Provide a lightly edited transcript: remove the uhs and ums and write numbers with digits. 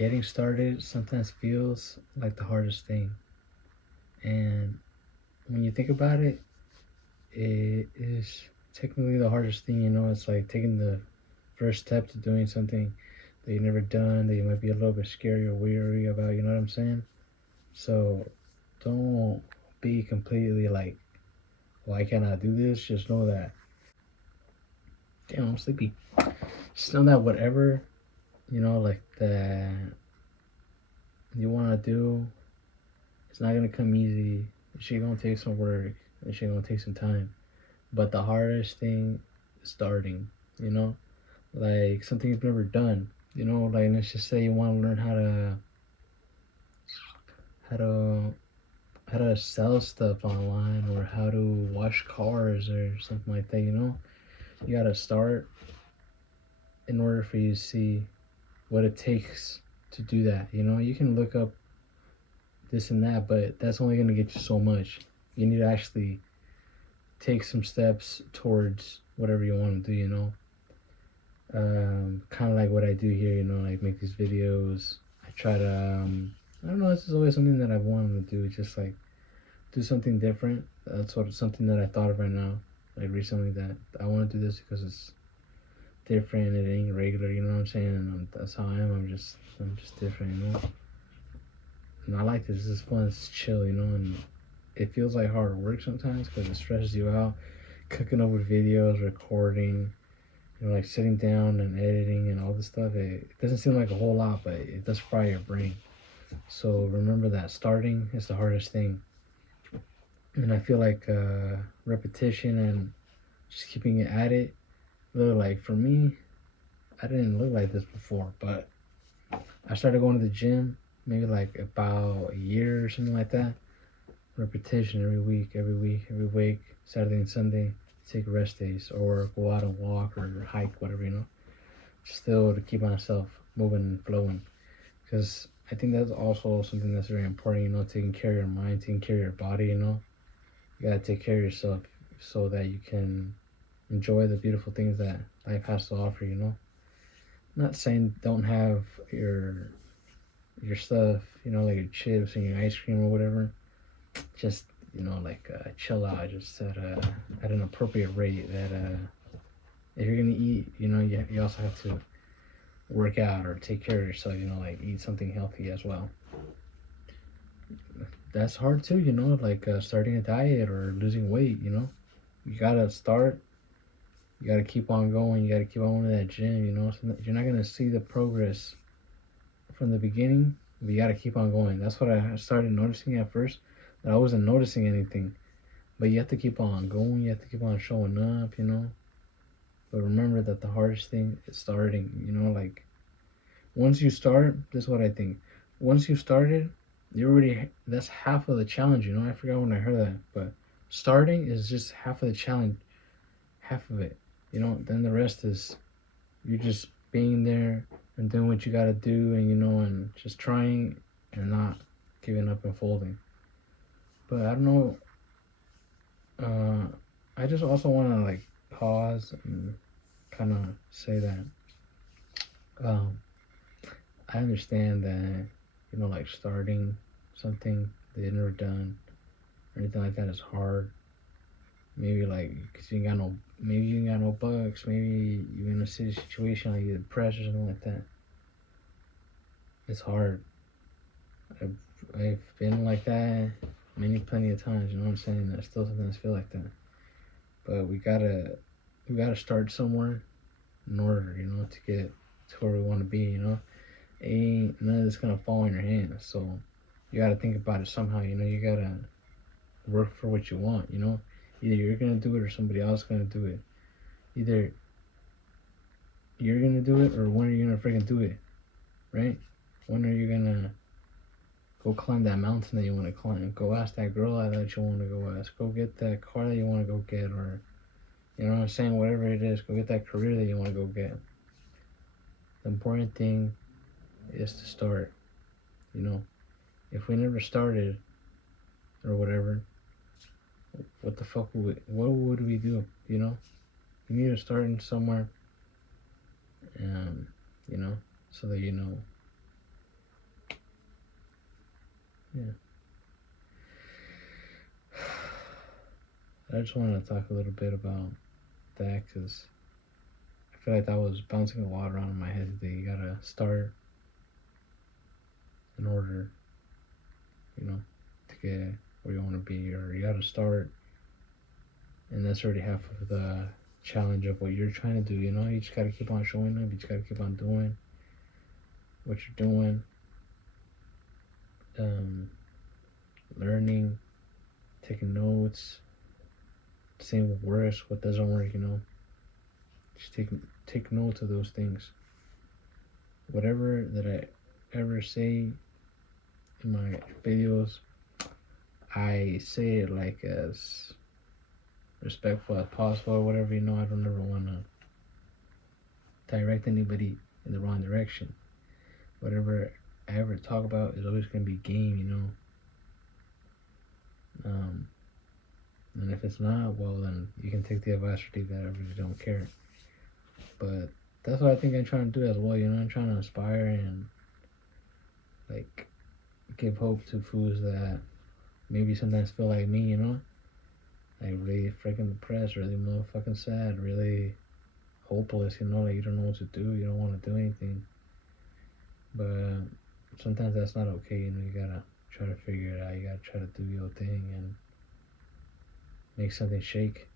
getting started sometimes feels like the hardest thing. And when you think about it, it is technically the hardest thing, it's like taking the first step to doing something that you've never done, that you might be a little bit scary or weary about, you know what I'm saying? So don't be completely like, well, I cannot do this. Just know that, damn, I'm sleepy. Just know that whatever, like that you want to do, it's not going to come easy. It's going to take some work. It's going to take some time. But the hardest thing is starting, you know? Like something you've never done. Like let's just say you want to learn how to how to sell stuff online or how to wash cars or something like that, You gotta start in order for you to see what it takes to do that. You can look up this and that, but that's only gonna get you so much. You need to actually take some steps towards whatever you want to do, kind of like what I do here, like make these videos. I try to, I don't know, this is always something that I've wanted to do, just like do something different. That's something that I thought of right now, like recently, that I want to do this because it's different. It ain't regular, you know what I'm saying? And that's how I am. I'm just different, And I like this. This is fun. It's chill, and it feels like hard work sometimes because it stresses you out. Cooking up with videos, recording, like sitting down and editing and all this stuff. It doesn't seem like a whole lot, but it does fry your brain. So remember that starting is the hardest thing. And I feel like repetition and just keeping it at it. Look, like for me, I didn't look like this before, but I started going to the gym maybe like about a year or something like that. Repetition every week, Saturday and Sunday. Take rest days or go out and walk or hike, whatever, still to keep myself moving and flowing. Because I think that's also something that's very important, taking care of your mind, taking care of your body, You gotta take care of yourself so that you can enjoy the beautiful things that life has to offer, I'm not saying don't have your stuff, like your chips and your ice cream or whatever. Just, like chill out, just at an appropriate rate. That if you're gonna eat, you also have to work out or take care of yourself, like eat something healthy as well. That's hard too, like starting a diet or losing weight, You gotta start, you gotta keep on going, you gotta keep on going to that gym, So you're not gonna see the progress from the beginning, but you gotta keep on going. That's what I started noticing at first, that I wasn't noticing anything. But you have to keep on going, you have to keep on showing up, But remember that the hardest thing is starting, like once you start, this is what I think. Once you started, that's half of the challenge, I forgot when I heard that, but starting is just half of the challenge, half of it, Then the rest is you just being there and doing what you gotta do, and and just trying and not giving up and folding. But I don't know. I just also want to like pause and kind of say that um, I understand that like starting something that you've never done or anything like that is hard. Maybe like because maybe you ain't got no bucks. Maybe you're in a situation like you're depressed or something like that. It's hard. I've, I've been like that plenty of times. You know what I'm saying? I still sometimes feel like that. But we gotta start somewhere in order, to get to where we want to be. Ain't none of this gonna fall in your hands. So you gotta think about it somehow. You gotta work for what you want. Either you're gonna do it or somebody else is gonna do it. Either you're gonna do it or when are you gonna freaking do it, right? When are you gonna go climb that mountain that you want to climb? Go ask that girl out that you want to go ask. Go get that car that you want to go get, or you know what I'm saying? Whatever it is, go get that career that you want to go get. The important thing is to start. You know, if we never started or whatever, what the fuck what would we do? We need to start in somewhere, um, you know, so that Yeah. I just want to talk a little bit about that because I feel like that was bouncing a lot around in my head today. You gotta start in order, to get where you want to be, or you gotta start, and that's already half of the challenge of what you're trying to do. You just gotta keep on showing up. You just gotta keep on doing what you're doing, um, learning, taking notes, seeing what works, what doesn't work. Just take note of those things. Whatever that I ever say in my videos, I say it like as respectful as possible or whatever. I don't ever want to direct anybody in the wrong direction. Whatever I ever talk about is always going to be game. And if it's not, well, then you can take the advice or leave that. I really don't care. But that's what I think I'm trying to do as well. I'm trying to inspire and like give hope to fools that maybe sometimes feel like me. Like really freaking depressed, really motherfucking sad, really hopeless, like you don't know what to do, you don't want to do anything. But sometimes that's not okay, you gotta try to figure it out, you gotta try to do your thing and make something shake.